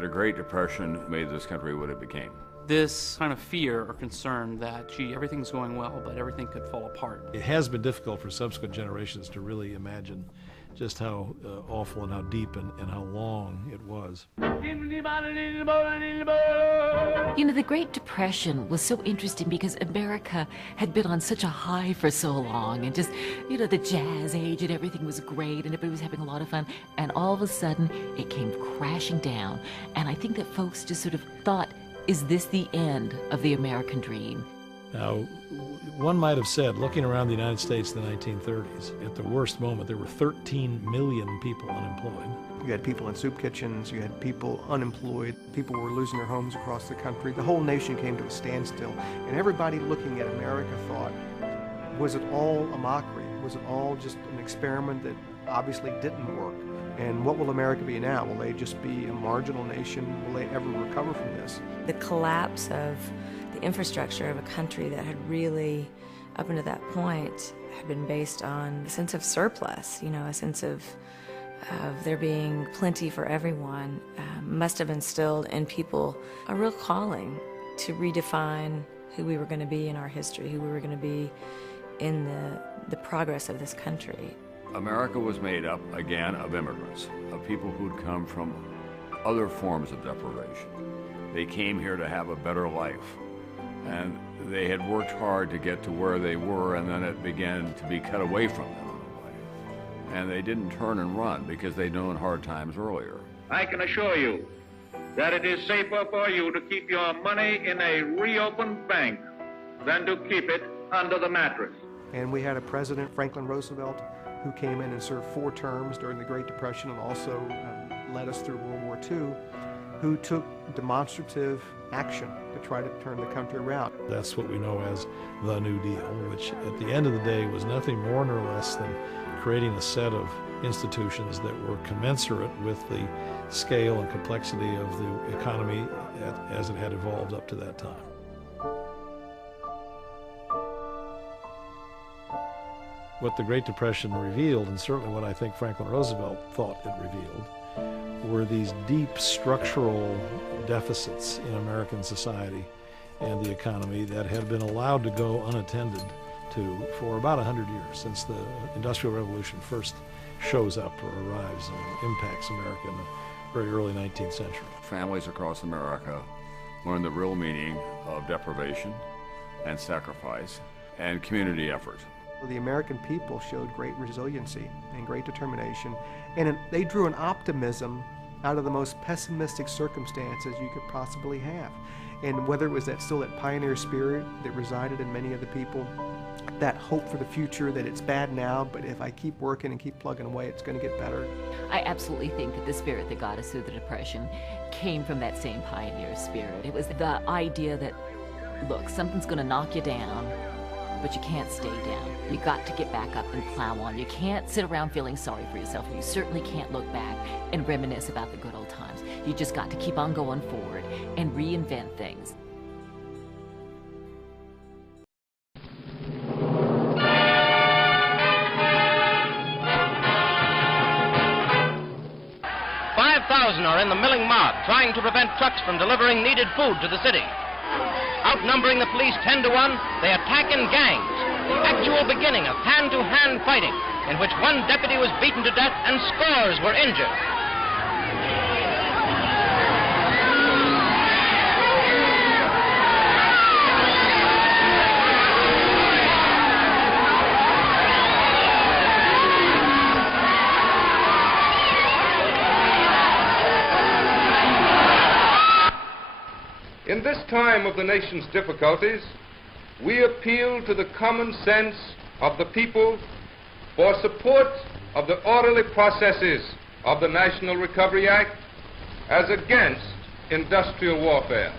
that a Great Depression made this country what it became. This kind of fear or concern that, gee, everything's going well, but everything could fall apart. It has been difficult for subsequent generations to really imagine just how awful and how deep and how long it was. You know, the Great Depression was so interesting because America had been on such a high for so long, and just, you know, the jazz age and everything was great and everybody was having a lot of fun, and all of a sudden it came crashing down. And I think that folks just sort of thought, is this the end of the American dream? Now, one might have said, looking around the United States in the 1930s, at the worst moment, there were 13 million people unemployed. You had people in soup kitchens, you had people unemployed, people were losing their homes across the country. The whole nation came to a standstill, and everybody looking at America thought, was it all a mockery? Was it all just an experiment that obviously didn't work? And what will America be now? Will they just be a marginal nation? Will they ever recover from this? The collapse of the infrastructure of a country that had really, up until that point, had been based on a sense of surplus, you know, a sense of there being plenty for everyone, must have instilled in people a real calling to redefine who we were going to be in our history, who we were going to be in the progress of this country. America was made up, again, of immigrants, of people who'd come from other forms of deprivation. They came here to have a better life, and they had worked hard to get to where they were, and then it began to be cut away from them in a way. And they didn't turn and run because they'd known hard times earlier. I can assure you that it is safer for you to keep your money in a reopened bank than to keep it under the mattress. And we had a president, Franklin Roosevelt, who came in and served 4 terms during the Great Depression and also led us through World War II, who took demonstrative action to try to turn the country around. That's what we know as the New Deal, which at the end of the day was nothing more nor less than creating a set of institutions that were commensurate with the scale and complexity of the economy as it had evolved up to that time. What the Great Depression revealed, and certainly what I think Franklin Roosevelt thought it revealed, were these deep structural deficits in American society and the economy that had been allowed to go unattended to for about 100 years, since the Industrial Revolution first shows up or arrives and impacts America in the very early 19th century. Families across America learned the real meaning of deprivation and sacrifice and community effort. The American people showed great resiliency and great determination, and they drew an optimism out of the most pessimistic circumstances you could possibly have. And whether it was still that pioneer spirit that resided in many of the people, that hope for the future, that it's bad now, but if I keep working and keep plugging away, it's going to get better. I absolutely think that the spirit that got us through the Depression came from that same pioneer spirit. It was the idea that, look, something's going to knock you down, but you can't stay down. You got to get back up and plow on. You can't sit around feeling sorry for yourself. You certainly can't look back and reminisce about the good old times. You just got to keep on going forward and reinvent things. Are in the milling mart trying to prevent trucks from delivering needed food to the city. Outnumbering the police 10 to 1, they attack in gangs. The actual beginning of hand-to-hand fighting in which one deputy was beaten to death and scores were injured. In this time of the nation's difficulties, we appeal to the common sense of the people for support of the orderly processes of the National Recovery Act as against industrial warfare.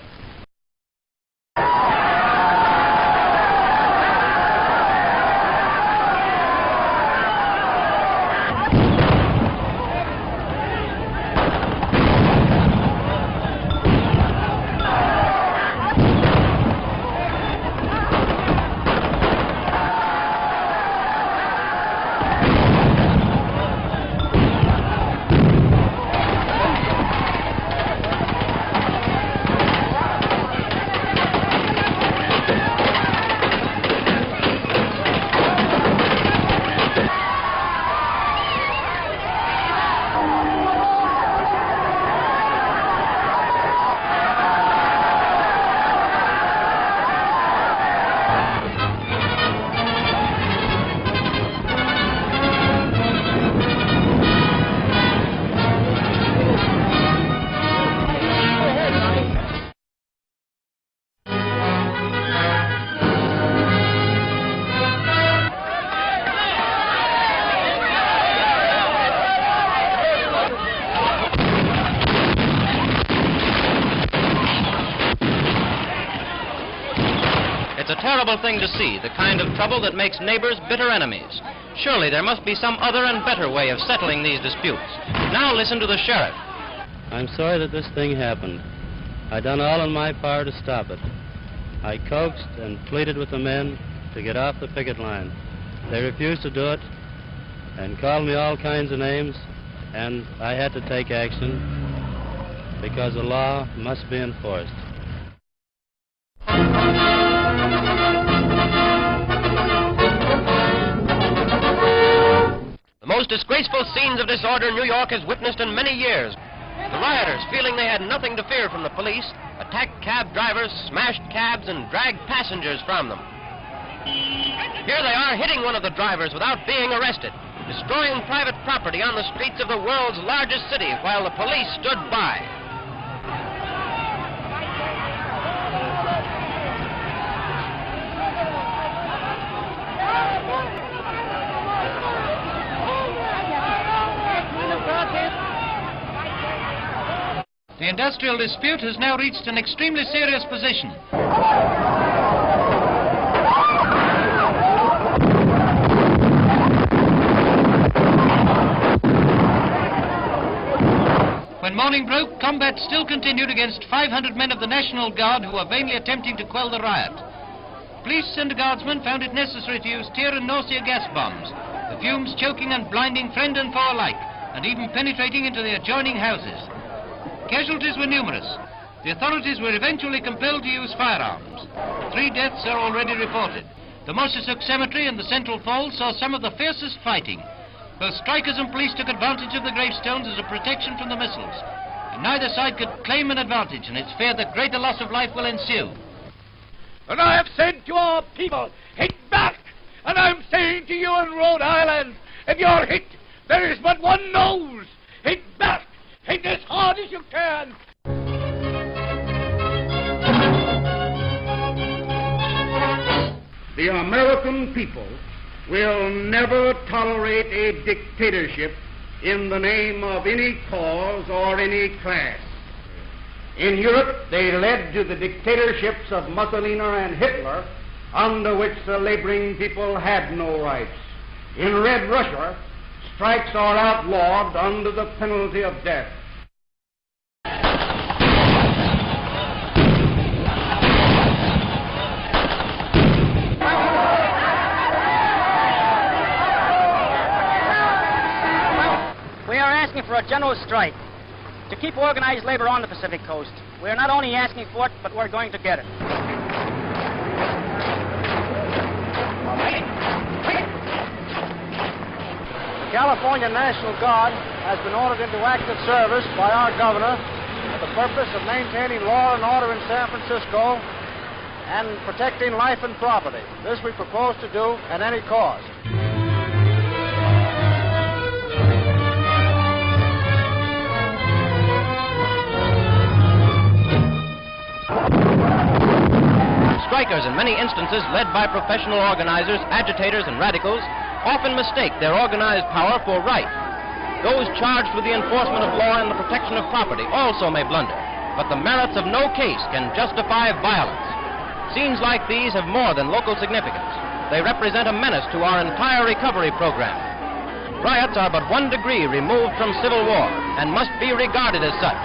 a terrible thing to see, the kind of trouble that makes neighbors bitter enemies. Surely there must be some other and better way of settling these disputes. Now listen to the sheriff. I'm sorry that this thing happened. I done all in my power to stop it. I coaxed and pleaded with the men to get off the picket line. They refused to do it and called me all kinds of names, and I had to take action because the law must be enforced. The most disgraceful scenes of disorder New York has witnessed in many years. The rioters, feeling they had nothing to fear from the police, attacked cab drivers, smashed cabs, and dragged passengers from them. Here they are hitting one of the drivers without being arrested, destroying private property on the streets of the world's largest city while the police stood by. The industrial dispute has now reached an extremely serious position. When morning broke, combat still continued against 500 men of the National Guard who were vainly attempting to quell the riot. Police and guardsmen found it necessary to use tear and nausea gas bombs, the fumes choking and blinding friend and foe alike, and even penetrating into the adjoining houses. Casualties were numerous. The authorities were eventually compelled to use firearms. 3 deaths are already reported. The Moshasuk Cemetery and the Central Falls saw some of the fiercest fighting. Both strikers and police took advantage of the gravestones as a protection from the missiles. And neither side could claim an advantage, and it's feared that greater loss of life will ensue. And I have said to our people, hit back! And I'm saying to you in Rhode Island, if you're hit, there is but one nose. Hit back! Hit as hard as you can! The American people will never tolerate a dictatorship in the name of any cause or any class. In Europe, they led to the dictatorships of Mussolini and Hitler, under which the laboring people had no rights. In Red Russia, strikes are outlawed under the penalty of death. We are asking for a general strike to keep organized labor on the Pacific Coast. We are not only asking for it, but we're going to get it. The California National Guard has been ordered into active service by our governor for the purpose of maintaining law and order in San Francisco and protecting life and property. This we propose to do at any cost. Strikers, in many instances led by professional organizers, agitators, and radicals, often mistake their organized power for right. Those charged with the enforcement of law and the protection of property also may blunder, but the merits of no case can justify violence. Scenes like these have more than local significance. They represent a menace to our entire recovery program. Riots are but 1 degree removed from civil war and must be regarded as such.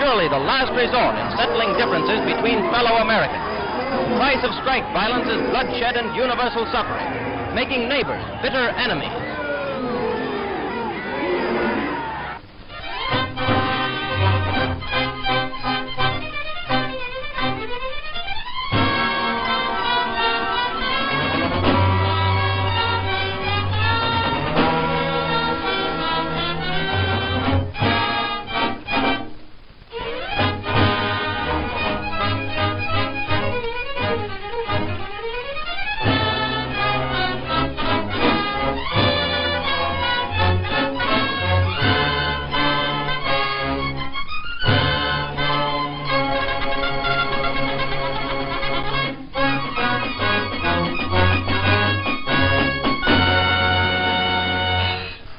Surely the last resort in settling differences between fellow Americans. The price of strike violence is bloodshed and universal suffering, making neighbors bitter enemies.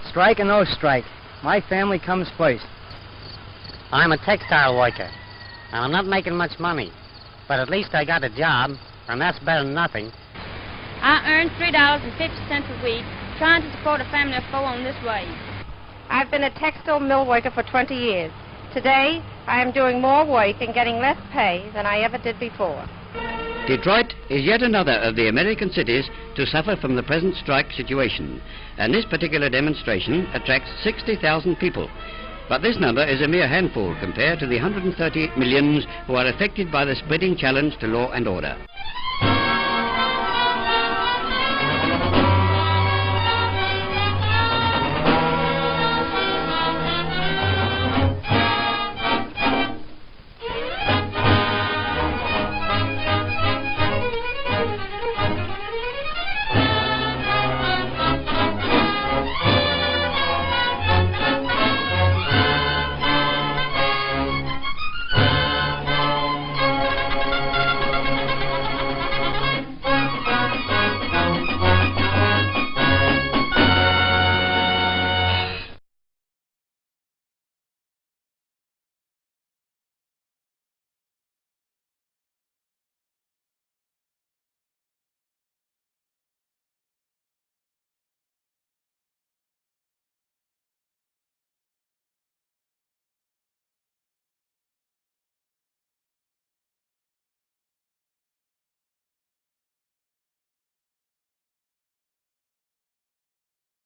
Strike or no strike, my family comes first. I'm a textile worker, and I'm not making much money. But at least I got a job, and that's better than nothing. I earn $3.50 a week, trying to support a family of 4 on this wage. I've been a textile mill worker for 20 years. Today, I am doing more work and getting less pay than I ever did before. Detroit is yet another of the American cities to suffer from the present strike situation, and this particular demonstration attracts 60,000 people. But this number is a mere handful compared to the 138 millions who are affected by the spreading challenge to law and order.